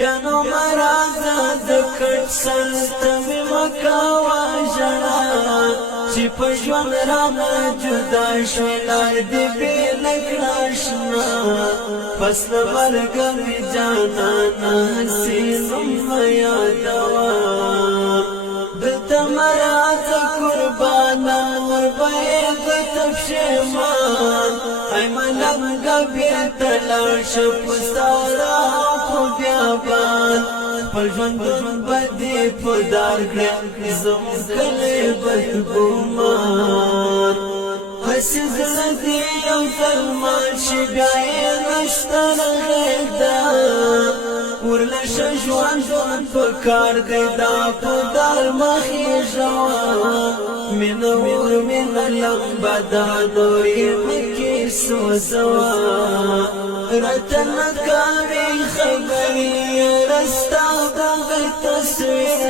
بیا نو مرازه د کټ سر ته مې مکوه ژړا چې په ژوند رانه جدا شوې لار دې بېله کړه اشنا پس له مرګه مې جانانه هسې نوم مه یادوه دلته مرازه قربانه نور به یې دلته پښېمان ای ملنګه بېرته لاړ شه په ستا راخو بیابان خپل ژوندون به دې په دار کړم زموږ کلی بدګمان هسې زړه دې یو ځل مات شي بیا یې نشته رغېږده ورلشه ژوندون په کار دی دا په دار مه خېژوه مینه ور مینه لمبه دا نور یې مکې سوځوه راته نه کوې خبرې یاره ستا دغه تصویر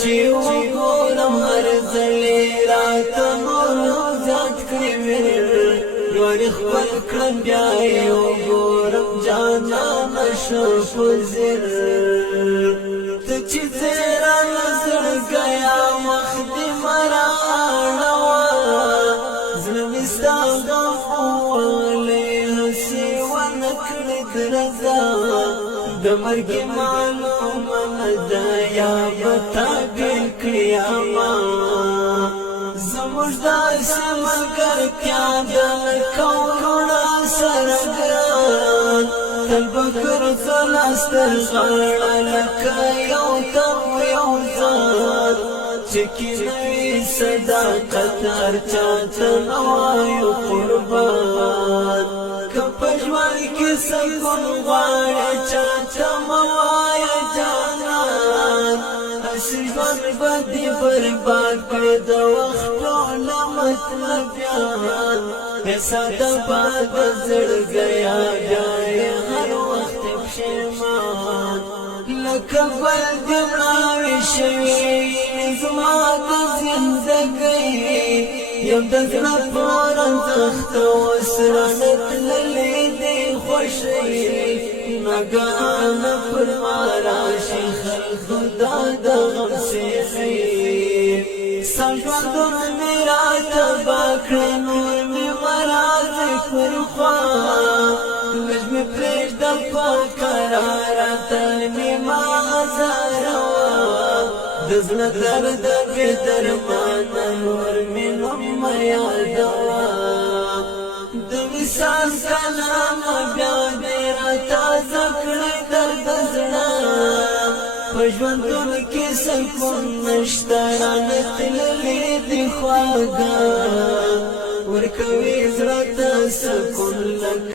چې وګورم هر ځل یې راته نور زیات کړې ویر نورې خپل کړم بیا یې وګورم جانانه شه په ځیر ته چې ځې رانه زړګیا مخ دې مه رااړوه زړه مې ستا غم ووهلی هسې ونه کړې درزه د مرګې معلومه نه ده یا به تا بېل کړي اما زموږ داسې ملګرتیا ده لکه وروڼه سره ګران تل به ګرځه لاس تر غاړه لکه یو تن یو ځان چې کې نه وي صداقت هر چا ته نه وایو قربان که په ژوند کې سکون غواړې چا ته مه وایه جانان هسې ژوند به دې برباد کړې د وخت ټوله مطلبیان بې ساده باد د زړګیا بیا یې هر وخت پښېمان لکه بل دې مړاوې شوې زما د زندګۍ یم د زړه په رنځخت اوس رانه تللې دې خوښۍ ناګهانه پر ما راشي خلکو دا د غم سیخۍ ستا ژوندون مې راتباه کړه نور مې مرازې پر خوا لږ مې پرېږده په کراره تل مې مه ازاروه د زړه درد بې درمانه نور مې نوم مه یادوه د وصال کلامه بیا دې راتازه کړی درد زړه په ژوندون کې سکون نشته رانه تللې دې خواږه ورکوي زړه ته سکون لکه